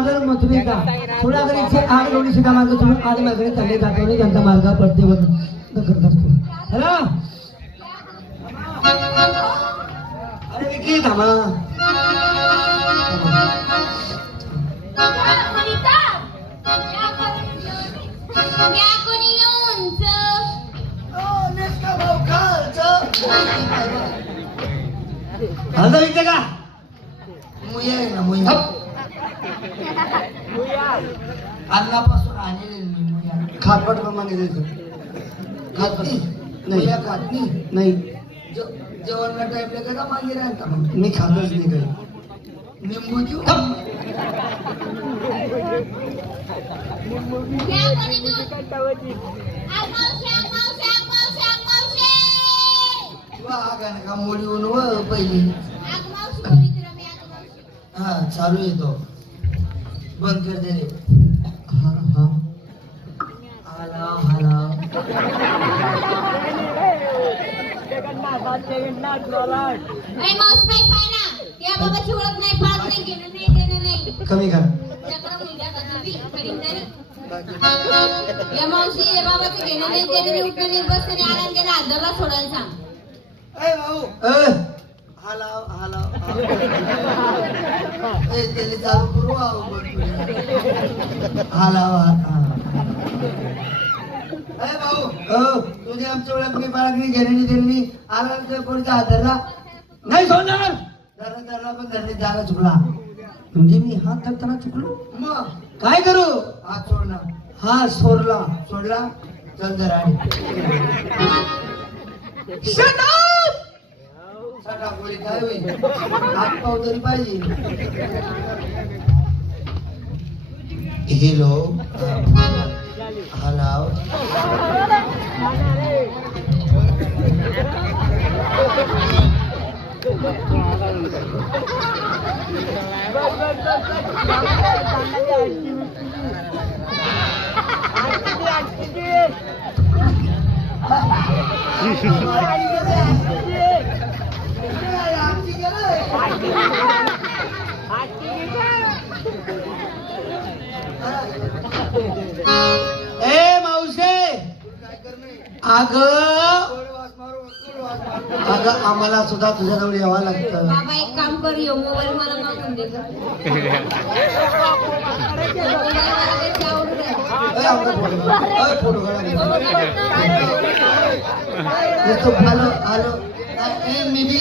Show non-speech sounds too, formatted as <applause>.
सागर मथुरे का थोड्या घरीचे आग लोणी सीता मार्ग सोडून आठ मार्गाने चालले जातो आणि त्यांचा मार्ग प्रत्येक करत असतो. हॅलो? अरे विकी थांबा. हलदा विकते का? मुया ना मुया. अन्नापासून मुया खातपट प्रमाणे देतो खात नाही. खात नाही? नाही. जे- जेवणला टाईपला कसा मागे राहता मग मी खातच नाही काही. लिंबू देऊ का मोडी होऊन व पहिली? हा चालू येतो बंद कर दे हा हा. हाला हाला बाबाची ओळख नाही पाळत नाही घेणं नाही देणं नाही. कमी करा? या मावशी या बाबाचं घेणं नाही देणं नाही उठणं नाही बसणं नाही आराम केला हातधरला सोडायला सांग. भाऊ. ए, हाला हाला ए त्याला चालू करू हा लाव करू. हाला हाला भाऊ हो, अ, तुझी आमच्या ओळख मी बाळगणी घेणे देणे आला तर कोणता हातरला नाही सोडणार. धरणं धरला पण धरणी जागा चुकला. म्हणजे मी हात धरताना चुकलो? मग? काय करू? हात सोडला. हा सोडला. सोडला? चल जरा गोळी काय होईल? हात पाव तरी पाहिजे. हेलो हलाव <laughs> ए मावशे! अग! अग आम्हाला सुद्धा तुझ्याजवळ यावं लागतं. बाबा एक काम कर यो मोबाईल मला मागून दे फोटो आलो. आलो मी बी.